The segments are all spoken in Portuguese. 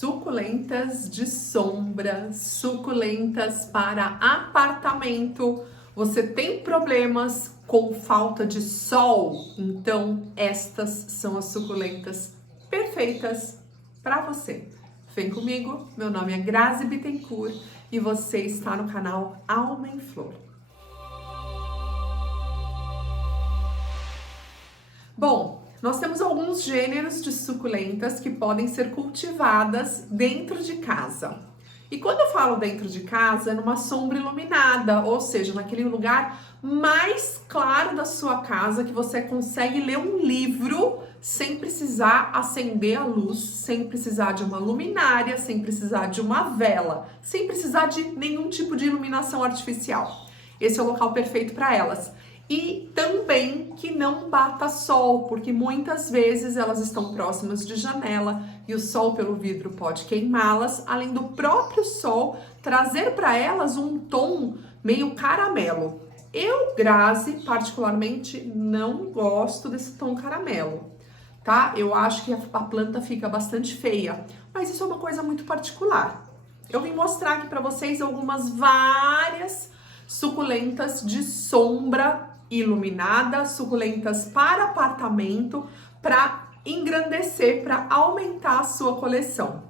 Suculentas de sombra, suculentas para apartamento. Você tem problemas com falta de sol? Então estas são as suculentas perfeitas para você. Vem comigo, meu nome é Grazi Bittencourt e você está no canal Alma em Flor. Bom, nós temos alguns gêneros de suculentas que podem ser cultivadas dentro de casa. E quando eu falo dentro de casa, é numa sombra iluminada, ou seja, naquele lugar mais claro da sua casa que você consegue ler um livro sem precisar acender a luz, sem precisar de uma luminária, sem precisar de uma vela, sem precisar de nenhum tipo de iluminação artificial. Esse é o local perfeito para elas. E também que não bata sol, porque muitas vezes elas estão próximas de janela e o sol pelo vidro pode queimá-las, além do próprio sol trazer para elas um tom meio caramelo. Eu, Grazi, particularmente não gosto desse tom caramelo, tá? Eu acho que a planta fica bastante feia, mas isso é uma coisa muito particular. Eu vim mostrar aqui para vocês várias suculentas de sombra iluminada, suculentas para apartamento, para engrandecer, para aumentar a sua coleção.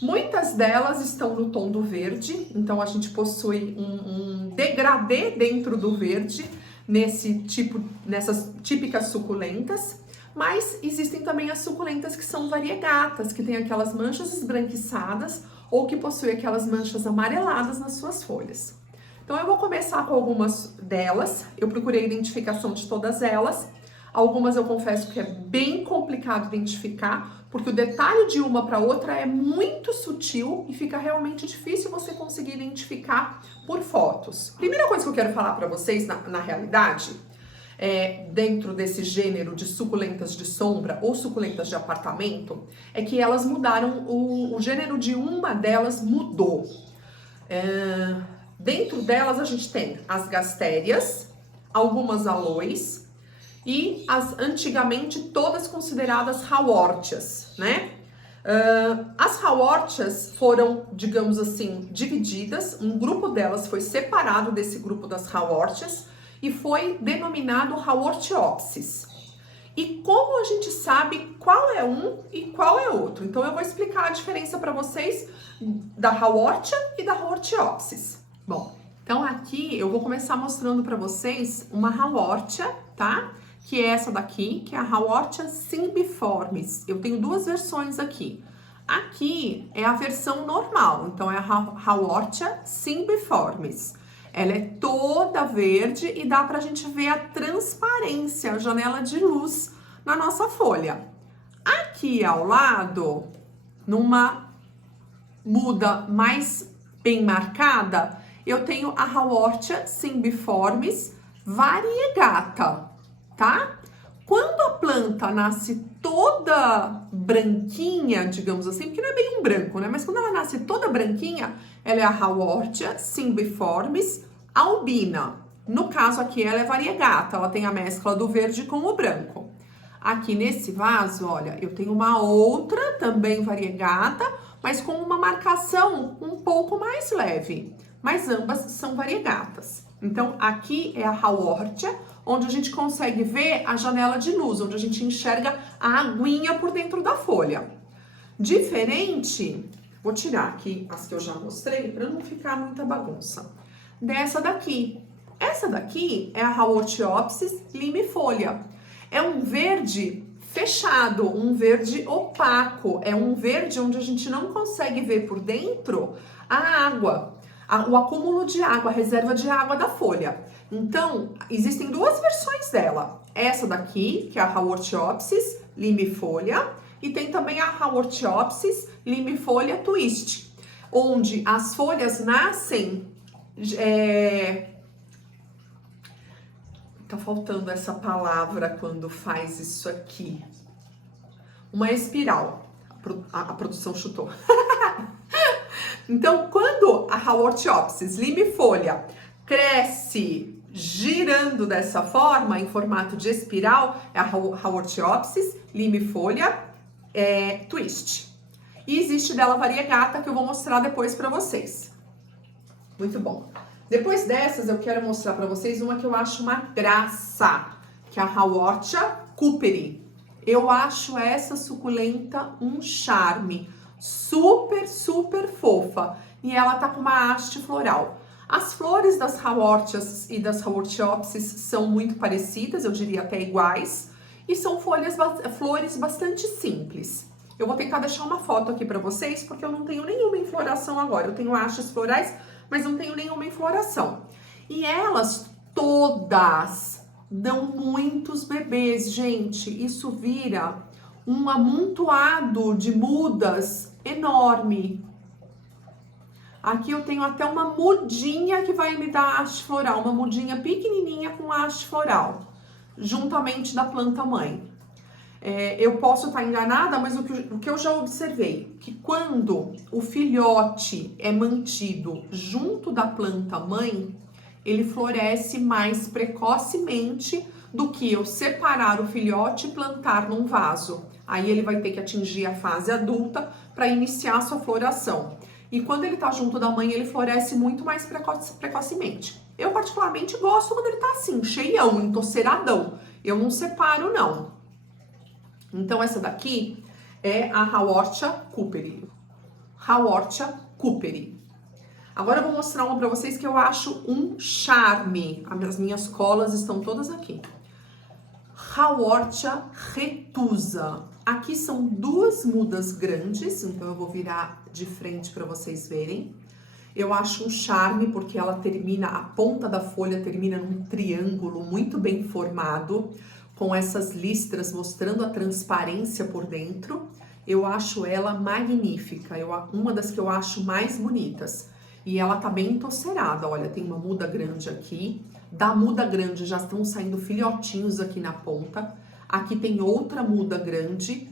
Muitas delas estão no tom do verde, então a gente possui um degradê dentro do verde, nessas típicas suculentas, mas existem também as suculentas que são variegatas, que tem aquelas manchas esbranquiçadas ou que possuem aquelas manchas amareladas nas suas folhas. Então eu vou começar com algumas delas, eu procurei a identificação de todas elas. Algumas eu confesso que é bem complicado identificar, porque o detalhe de uma para outra é muito sutil e fica realmente difícil você conseguir identificar por fotos. Primeira coisa que eu quero falar para vocês, na realidade, dentro desse gênero de suculentas de sombra ou suculentas de apartamento, é que elas mudaram, o gênero de uma delas mudou. Dentro delas a gente tem as gastérias, algumas aloes e as antigamente todas consideradas hawortias, né? As hawortias foram, digamos assim, divididas, um grupo delas foi separado desse grupo das hawortias e foi denominado Hawortiopsis. E como a gente sabe qual é um e qual é outro? Então eu vou explicar a diferença para vocês da Hawortia e da Hawortiopsis. Bom, então aqui eu vou começar mostrando para vocês uma Hawortia, tá? Que é essa daqui, que é a Hawortia cymbiformis. Eu tenho duas versões aqui. Aqui é a versão normal, então é a Hawortia cymbiformis. Ela é toda verde e dá pra gente ver a transparência, a janela de luz na nossa folha. Aqui ao lado, numa muda mais bem marcada, eu tenho a Hawortia cymbiformis variegata, tá? Quando a planta nasce toda branquinha, digamos assim, porque não é bem um branco, né? Mas quando ela nasce toda branquinha, ela é a Hawortia cymbiformis albina. No caso aqui, ela é variegata, ela tem a mescla do verde com o branco. Aqui nesse vaso, olha, eu tenho uma outra também variegata, mas com uma marcação um pouco mais leve. Mas ambas são variegatas. Então, aqui é a Hawortia, onde a gente consegue ver a janela de luz, onde a gente enxerga a aguinha por dentro da folha. Diferente, vou tirar aqui as que eu já mostrei, para não ficar muita bagunça, dessa daqui. Essa daqui é a Hawortiopsis limifolia. É um verde fechado, um verde opaco, é um verde onde a gente não consegue ver por dentro a água, o acúmulo de água, a reserva de água da folha. Então, existem duas versões dela. Essa daqui, que é a Hawortiopsis limifolia, e tem também a Hawortiopsis limifolia twist, onde as folhas nascem... Tá faltando essa palavra quando faz isso aqui. Uma espiral. A produção chutou. Então, quando a Hawortiopsis limifolia cresce girando dessa forma, em formato de espiral, é a Hawortiopsis limifolia twist. E existe dela variegata, que eu vou mostrar depois pra vocês. Muito bom. Depois dessas, eu quero mostrar pra vocês uma que eu acho uma graça, que é a Haworthia Cooperi. Eu acho essa suculenta um charme. Super, super fofa. E ela tá com uma haste floral. As flores das Haworthias e das Haworthiopsis são muito parecidas, eu diria até iguais. E são flores bastante simples. Eu vou tentar deixar uma foto aqui pra vocês, porque eu não tenho nenhuma infloração agora. Eu tenho hastes florais, mas não tenho nenhuma infloração. E elas todas dão muitos bebês, gente. Isso vira um amontoado de mudas enorme. Aqui eu tenho até uma mudinha que vai me dar haste floral, uma mudinha pequenininha com haste floral, juntamente da planta mãe. Eu posso estar enganada, mas o que eu já observei, que quando o filhote é mantido junto da planta mãe, ele floresce mais precocemente do que eu separar o filhote e plantar num vaso. Aí ele vai ter que atingir a fase adulta para iniciar a sua floração. E quando ele tá junto da mãe, ele floresce muito mais precocemente. Eu particularmente gosto quando ele tá assim, cheião, entosseradão. Eu não separo, não. Então, essa daqui é a Haworthia Cooperi. Haworthia Cooperi. Agora eu vou mostrar uma pra vocês que eu acho um charme. As minhas colas estão todas aqui. Haworthia retusa. Aqui são duas mudas grandes, então eu vou virar de frente para vocês verem. Eu acho um charme porque ela termina, a ponta da folha termina num triângulo muito bem formado, com essas listras mostrando a transparência por dentro. Eu acho ela magnífica, uma das que eu acho mais bonitas. E ela tá bem entosserada, olha, tem uma muda grande aqui. Da muda grande já estão saindo filhotinhos aqui na ponta. Aqui tem outra muda grande.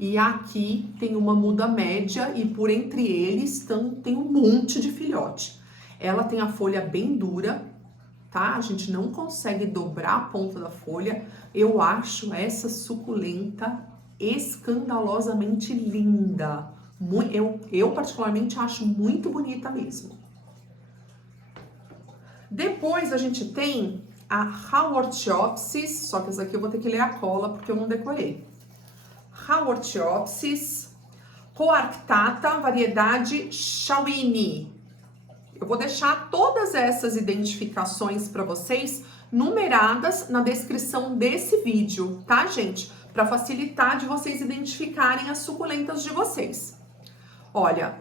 E aqui tem uma muda média e por entre eles tem um monte de filhote. Ela tem a folha bem dura, tá? A gente não consegue dobrar a ponta da folha. Eu acho essa suculenta escandalosamente linda. Eu particularmente acho muito bonita mesmo. Depois a gente tem a Haworthiopsis, só que essa aqui eu vou ter que ler a cola porque eu não decorei. Haworthiopsis coarctata, variedade Shawini. Eu vou deixar todas essas identificações para vocês numeradas na descrição desse vídeo, tá, gente? Para facilitar de vocês identificarem as suculentas de vocês. Olha,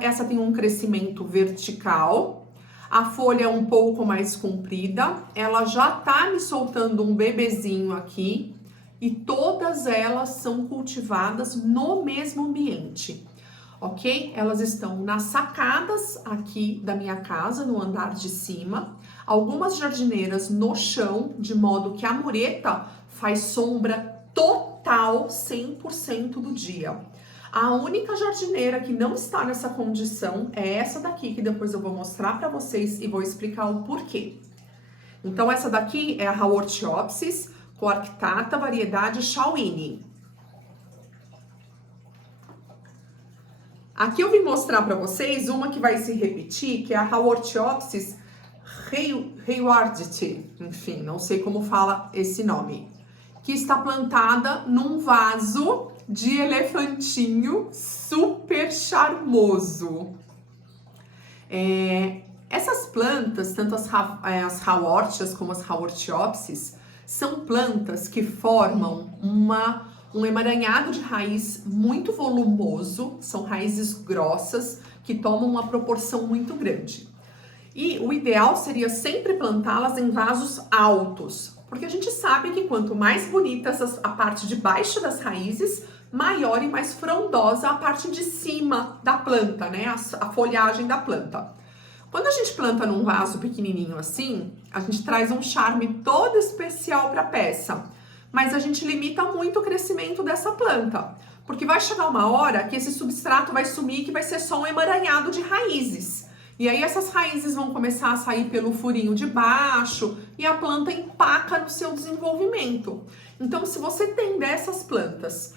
essa tem um crescimento vertical, a folha é um pouco mais comprida, ela já tá me soltando um bebezinho aqui e todas elas são cultivadas no mesmo ambiente, ok? Elas estão nas sacadas aqui da minha casa, no andar de cima, algumas jardineiras no chão, de modo que a mureta faz sombra total 100% do dia. A única jardineira que não está nessa condição é essa daqui, que depois eu vou mostrar para vocês e vou explicar o porquê. Então, essa daqui é a Haworthiopsis coarctata, variedade Shawini. Aqui eu vim mostrar para vocês uma que vai se repetir, que é a Haworthiopsis haywardii, enfim, não sei como fala esse nome, que está plantada num vaso de elefantinho super charmoso. Essas plantas, tanto as Haworthias como as Haworthiopsis, são plantas que formam um emaranhado de raiz muito volumoso, são raízes grossas que tomam uma proporção muito grande. E o ideal seria sempre plantá-las em vasos altos, porque a gente sabe que quanto mais bonita a parte de baixo das raízes, maior e mais frondosa a parte de cima da planta, né? A folhagem da planta. Quando a gente planta num vaso pequenininho assim, a gente traz um charme todo especial para a peça, mas a gente limita muito o crescimento dessa planta, porque vai chegar uma hora que esse substrato vai sumir, que vai ser só um emaranhado de raízes. E aí essas raízes vão começar a sair pelo furinho de baixo e a planta empaca no seu desenvolvimento. Então, se você tem dessas plantas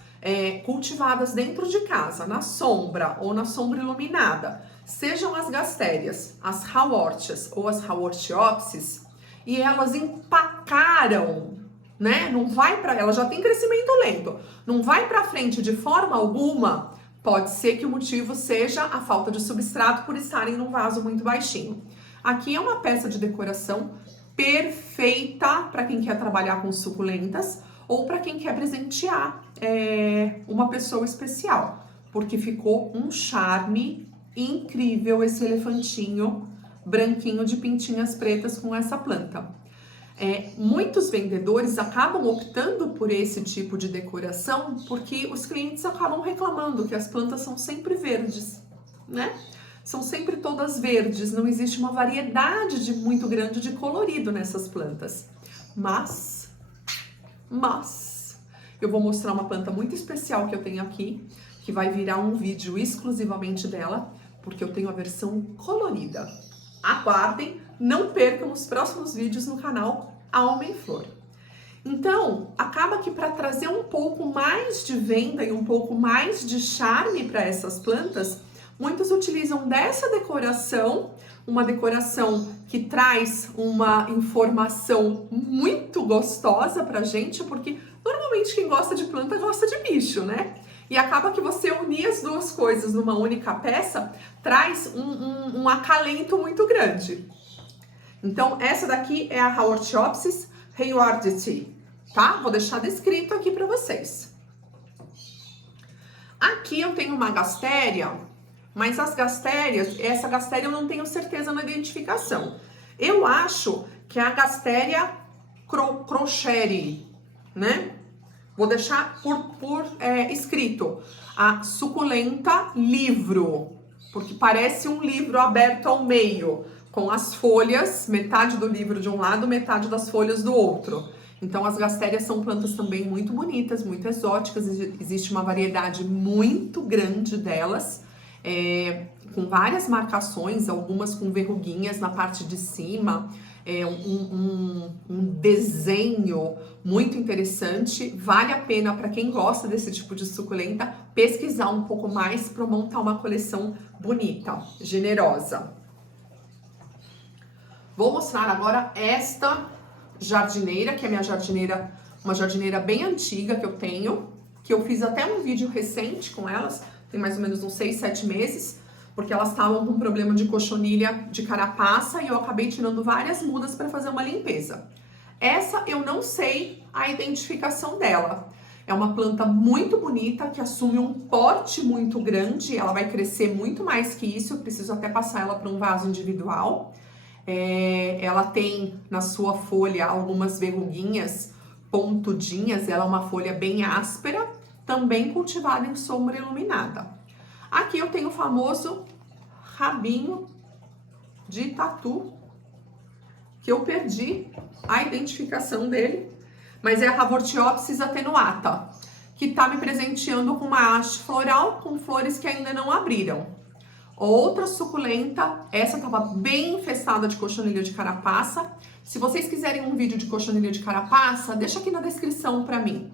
cultivadas dentro de casa, na sombra ou na sombra iluminada, sejam as gastérias, as hawortias ou as hawortiopsis, e elas empacaram, né? Não vai para, ela já tem crescimento lento, não vai para frente de forma alguma. Pode ser que o motivo seja a falta de substrato por estarem num vaso muito baixinho. Aqui é uma peça de decoração perfeita para quem quer trabalhar com suculentas ou para quem quer presentear uma pessoa especial, porque ficou um charme incrível esse elefantinho branquinho de pintinhas pretas com essa planta. Muitos vendedores acabam optando por esse tipo de decoração porque os clientes acabam reclamando que as plantas são sempre verdes, né? São sempre todas verdes, não existe uma variedade muito grande de colorido nessas plantas. Mas eu vou mostrar uma planta muito especial que eu tenho aqui, que vai virar um vídeo exclusivamente dela, porque eu tenho a versão colorida. Aguardem, não percam os próximos vídeos no canal Alma em Flor. Então, acaba que para trazer um pouco mais de venda e um pouco mais de charme para essas plantas, muitos utilizam dessa decoração, uma decoração que traz uma informação muito gostosa pra gente, porque normalmente quem gosta de planta gosta de bicho, né? E acaba que você unir as duas coisas numa única peça traz um acalento muito grande. Então, essa daqui é a Hawortiopsis haywardii, tá? Vou deixar descrito aqui para vocês. Aqui eu tenho uma gastéria, mas as gastérias, essa gastéria eu não tenho certeza na identificação. Eu acho que é a gastéria crochet, né? Vou deixar por escrito, a suculenta livro, porque parece um livro aberto ao meio, com as folhas, metade do livro de um lado, metade das folhas do outro. Então as gastérias são plantas também muito bonitas, muito exóticas, existe uma variedade muito grande delas, com várias marcações, algumas com verruguinhas na parte de cima, um desenho muito interessante. Vale a pena para quem gosta desse tipo de suculenta pesquisar um pouco mais para montar uma coleção bonita, generosa. Vou mostrar agora esta jardineira, que é minha jardineira, uma jardineira bem antiga que eu tenho, que eu fiz até um vídeo recente com elas, tem mais ou menos uns 6, 7 meses, porque elas estavam com problema de cochonilha de carapaça e eu acabei tirando várias mudas para fazer uma limpeza. Essa eu não sei a identificação dela. É uma planta muito bonita, que assume um porte muito grande, ela vai crescer muito mais que isso, eu preciso até passar ela para um vaso individual. Ela tem na sua folha algumas verruguinhas pontudinhas, ela é uma folha bem áspera, também cultivada em sombra iluminada. Aqui eu tenho o famoso rabinho de tatu, que eu perdi a identificação dele, mas é a Hawortiopsis attenuata, que tá me presenteando com uma haste floral com flores que ainda não abriram. Outra suculenta, essa tava bem infestada de cochonilha de carapaça. Se vocês quiserem um vídeo de cochonilha de carapaça, deixa aqui na descrição pra mim.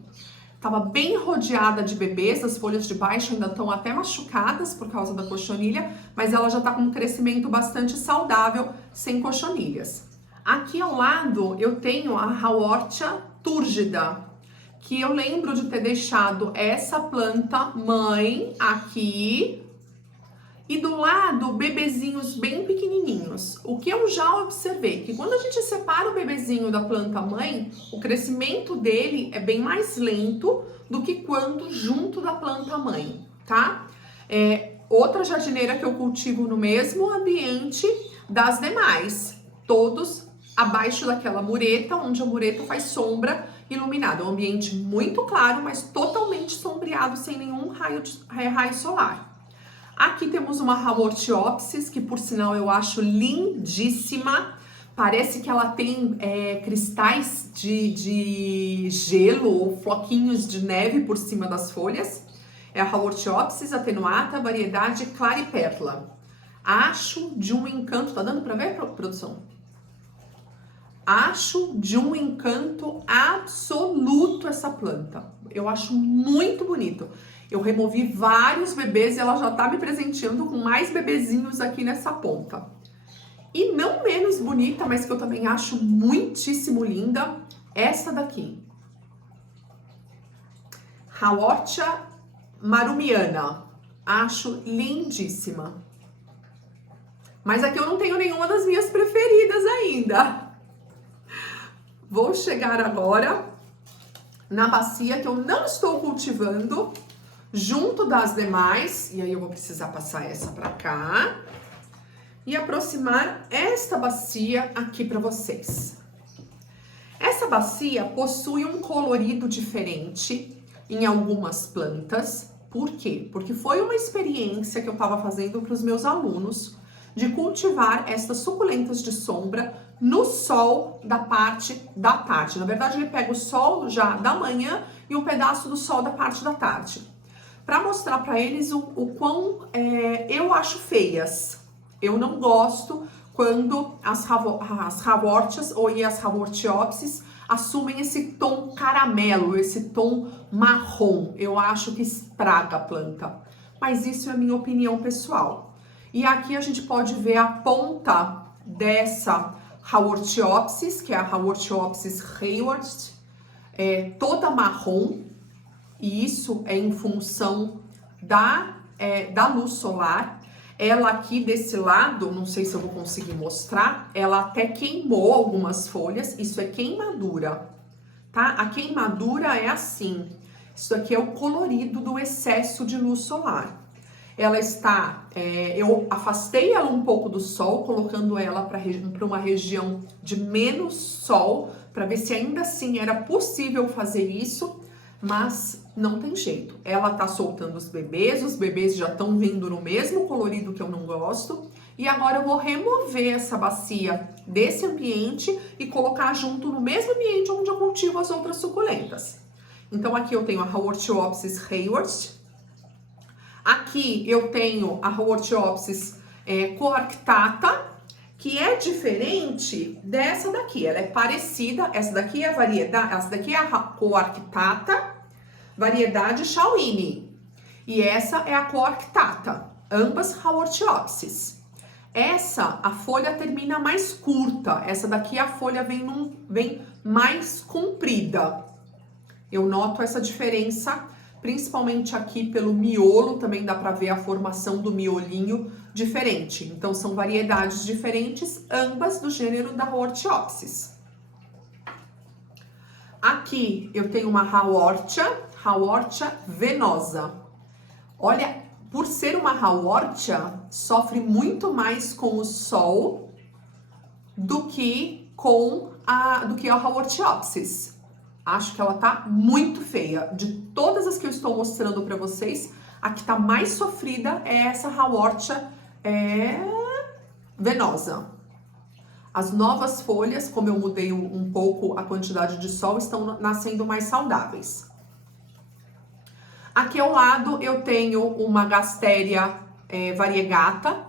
Tava bem rodeada de bebês, as folhas de baixo ainda estão até machucadas por causa da cochonilha, mas ela já tá com um crescimento bastante saudável, sem cochonilhas. Aqui ao lado eu tenho a Hawortia turgida, que eu lembro de ter deixado essa planta mãe aqui, e do lado, bebezinhos bem pequenininhos. O que eu já observei, que quando a gente separa o bebezinho da planta mãe, o crescimento dele é bem mais lento do que quando junto da planta mãe, tá? Outra jardineira que eu cultivo no mesmo ambiente das demais, todos abaixo daquela mureta, onde a mureta faz sombra iluminada. É um ambiente muito claro, mas totalmente sombreado, sem nenhum raio solar. Aqui temos uma Hawortiopsis, que por sinal eu acho lindíssima. Parece que ela tem cristais de gelo ou floquinhos de neve por cima das folhas. É a Hawortiopsis attenuata, variedade Clariperla. Acho de um encanto, tá dando pra ver, produção? Acho de um encanto absoluto essa planta. Eu acho muito bonito. Eu removi vários bebês e ela já tá me presenteando com mais bebezinhos aqui nessa ponta. E não menos bonita, mas que eu também acho muitíssimo linda, essa daqui. Haworthia marumiana. Acho lindíssima. Mas aqui eu não tenho nenhuma das minhas preferidas ainda. Vou chegar agora na bacia que eu não estou cultivando, junto das demais. E aí eu vou precisar passar essa pra cá. E aproximar esta bacia aqui para vocês. Essa bacia possui um colorido diferente em algumas plantas. Por quê? Porque foi uma experiência que eu estava fazendo para os meus alunos de cultivar estas suculentas de sombra no sol da parte da tarde. Na verdade, ele pega o sol já da manhã e um pedaço do sol da parte da tarde. Para mostrar para eles o quão eu acho feias. Eu não gosto quando as haworthias ou as haworthiopsis assumem esse tom caramelo, esse tom marrom. Eu acho que estraga a planta. Mas isso é a minha opinião pessoal. E aqui a gente pode ver a ponta dessa haworthiopsis, que é a Haworthiopsis haworth, toda marrom. E isso é em função da luz solar. Ela aqui desse lado, não sei se eu vou conseguir mostrar, ela até queimou algumas folhas, isso é queimadura, tá? A queimadura é assim, isso aqui é o colorido do excesso de luz solar. Ela está, eu afastei ela um pouco do sol, colocando ela para uma região de menos sol, para ver se ainda assim era possível fazer isso, mas não tem jeito. Ela tá soltando os bebês já estão vindo no mesmo colorido que eu não gosto. E agora eu vou remover essa bacia desse ambiente e colocar junto no mesmo ambiente onde eu cultivo as outras suculentas. Então aqui eu tenho a Haworthiopsis haworth. Aqui eu tenho a Haworthiopsis coarctata, que é diferente dessa daqui. Ela é parecida, essa daqui é a variedade, essa daqui é a coarctata, variedade Shawnee. E essa é a coarctata, ambas Haworthiopsis. Essa, a folha termina mais curta, essa daqui a folha vem mais comprida. Eu noto essa diferença, principalmente aqui pelo miolo, também dá para ver a formação do miolinho diferente. Então, são variedades diferentes, ambas do gênero da Haworthiopsis. Aqui eu tenho uma Haworthia venosa. Olha, por ser uma Haworthia, sofre muito mais com o sol do que a Haworthiopsis. Acho que ela tá muito feia. De todas as que eu estou mostrando para vocês, a que tá mais sofrida é essa Haworthia venosa. As novas folhas, como eu mudei um pouco a quantidade de sol, estão nascendo mais saudáveis. Aqui ao lado eu tenho uma Gasteria variegata.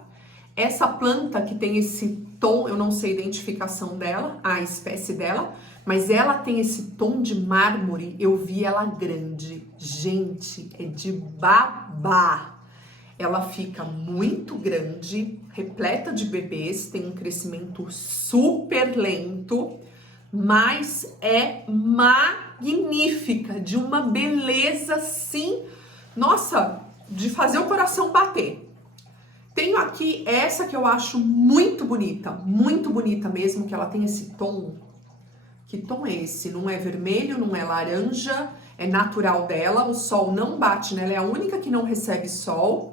Essa planta que tem esse tom, eu não sei a identificação dela, a espécie dela, mas ela tem esse tom de mármore. Eu vi ela grande. Gente, é de babá. Ela fica muito grande, repleta de bebês, tem um crescimento super lento, mas é magnífica, de uma beleza assim, nossa, de fazer o coração bater. Tenho aqui essa que eu acho muito bonita mesmo, que ela tem esse tom. Que tom é esse? Não é vermelho, não é laranja, é natural dela, o sol não bate nela, é a única que não recebe sol.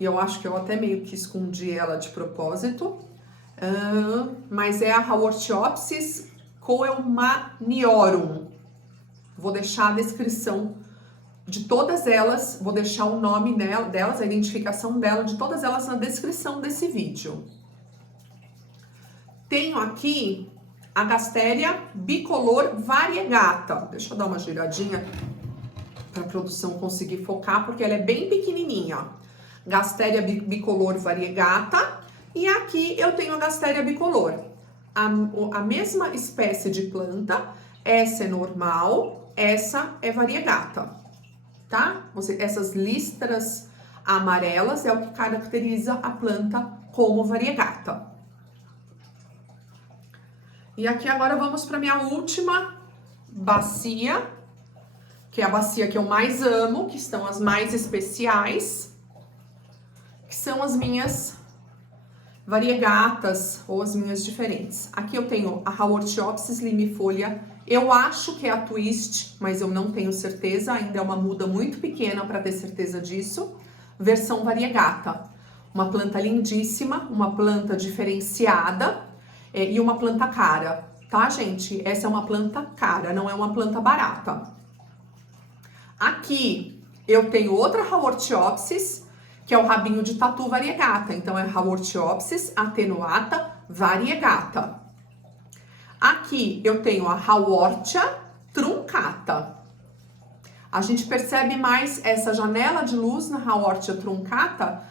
E eu acho que eu até meio que escondi ela de propósito. Mas é a Haworthiopsis coelmaniorum. Vou deixar a descrição de todas elas, vou deixar o nome delas, a identificação dela, de todas elas na descrição desse vídeo. Tenho aqui a Gasteria bicolor variegata. Deixa eu dar uma giradinha para a produção conseguir focar, porque ela é bem pequenininha. Gasteria bicolor variegata. E aqui eu tenho a Gasteria bicolor. A mesma espécie de planta. Essa é normal essa é variegata, tá? Essas listras amarelas é o que caracteriza a planta como variegata. E aqui agora vamos para minha última bacia, que é a bacia que eu mais amo, que são as mais especiais, que são as minhas variegatas ou as minhas diferentes. Aqui eu tenho a Hawortiopsis limifolia, eu acho que é a twist, mas eu não tenho certeza, ainda é uma muda muito pequena para ter certeza disso. Versão variegata, uma planta lindíssima, uma planta diferenciada e uma planta cara, tá, gente? Essa é uma planta cara, não é uma planta barata. Aqui eu tenho outra Hawortiopsis, que é o rabinho de tatu variegata. Então, é Hawortiopsis attenuata variegata. Aqui eu tenho a Hawortia truncata. A gente percebe mais essa janela de luz na Hawortia truncata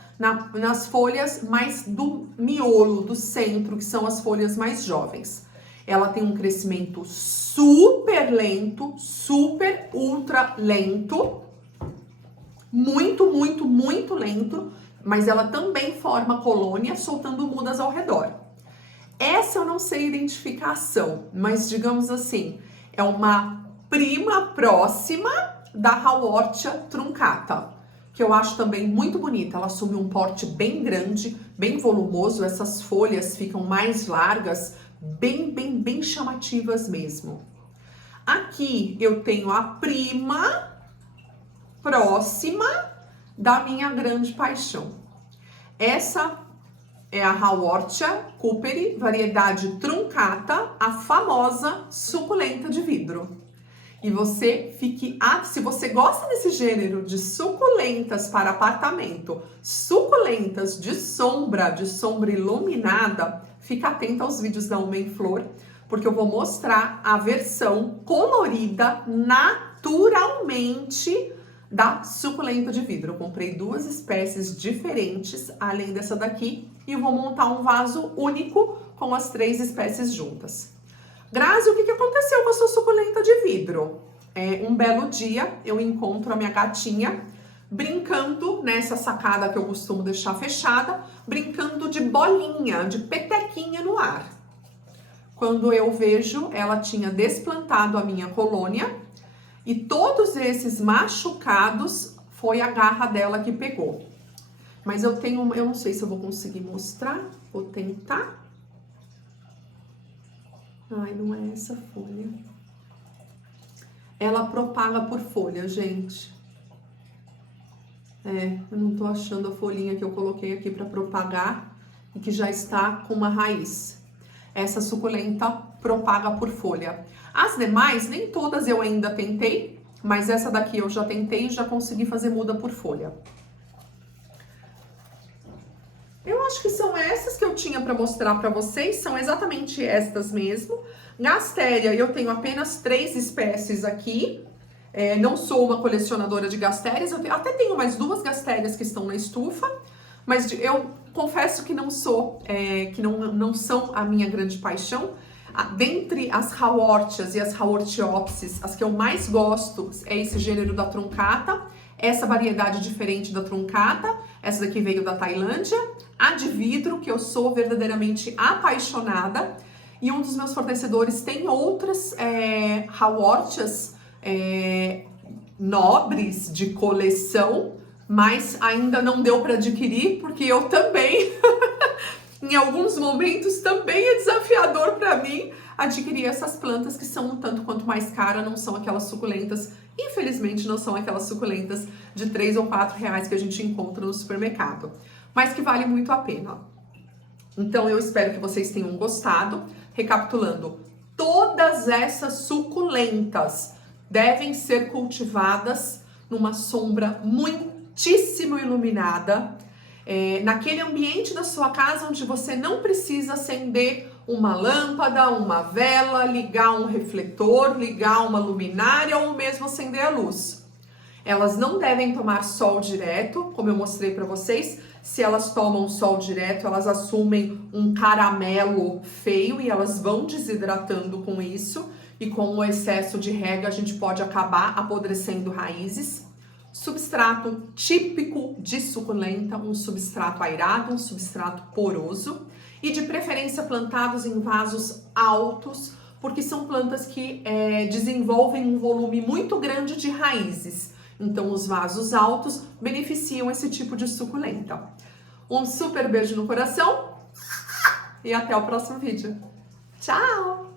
nas folhas mais do miolo, do centro, que são as folhas mais jovens. Ela tem um crescimento super lento, super ultra lento. Muito, muito, muito lento, mas ela também forma colônia, soltando mudas ao redor. Essa eu não sei identificação, mas digamos assim, é uma prima próxima da Hawortia truncata, que eu acho também muito bonita. Ela assume um porte bem grande, bem volumoso, essas folhas ficam mais largas, bem chamativas mesmo. Aqui eu tenho a prima próxima da minha grande paixão. Essa é a Hawortia cooperi, variedade truncata, a famosa suculenta de vidro. E você se você gosta desse gênero de suculentas para apartamento, suculentas de sombra iluminada, fica atenta aos vídeos da Uma em Flor, porque eu vou mostrar a versão colorida naturalmente da suculenta de vidro. Eu comprei duas espécies diferentes, além dessa daqui, e vou montar um vaso único com as 3 espécies juntas. Grazi, o que aconteceu com a sua suculenta de vidro? Um belo dia, eu encontro a minha gatinha brincando nessa sacada que eu costumo deixar fechada, brincando de bolinha, de petequinha no ar. Quando eu vejo, ela tinha desplantado a minha colônia, e todos esses machucados foi a garra dela que pegou. Mas eu não sei se eu vou conseguir mostrar, vou tentar. Ai, não é essa folha. Ela propaga por folha, gente. Eu não tô achando a folhinha que eu coloquei aqui para propagar e que já está com uma raiz. Essa suculenta propaga por folha. As demais, nem todas eu ainda tentei, mas essa daqui eu já tentei e já consegui fazer muda por folha. Eu acho que são essas que eu tinha para mostrar para vocês, são exatamente estas mesmo. Gastéria, eu tenho apenas 3 espécies aqui. Não sou uma colecionadora de gastérias, até tenho mais 2 gastérias que estão na estufa, mas eu confesso que não sou, que não são a minha grande paixão. Dentre as Hawortias e as Hawortiopsis, as que eu mais gosto é esse gênero da truncata, essa variedade diferente da truncata, essa daqui veio da Tailândia, a de vidro, que eu sou verdadeiramente apaixonada, e um dos meus fornecedores tem outras Hawortias nobres de coleção, mas ainda não deu para adquirir, porque eu também... Em alguns momentos também é desafiador para mim adquirir essas plantas que são um tanto quanto mais caras, não são aquelas suculentas, infelizmente não são aquelas suculentas de 3 ou 4 reais que a gente encontra no supermercado, mas que vale muito a pena. Então eu espero que vocês tenham gostado. Recapitulando, todas essas suculentas devem ser cultivadas numa sombra muitíssimo iluminada, naquele ambiente da sua casa onde você não precisa acender uma lâmpada, uma vela, ligar um refletor, ligar uma luminária ou mesmo acender a luz. Elas não devem tomar sol direto, como eu mostrei para vocês. Se elas tomam sol direto, elas assumem um caramelo feio e elas vão desidratando com isso. e com o excesso de rega a gente pode acabar apodrecendo raízes. Substrato típico de suculenta, um substrato airado, um substrato poroso e de preferência plantados em vasos altos, porque são plantas que desenvolvem um volume muito grande de raízes. Então os vasos altos beneficiam esse tipo de suculenta. Um super beijo no coração e até o próximo vídeo. Tchau!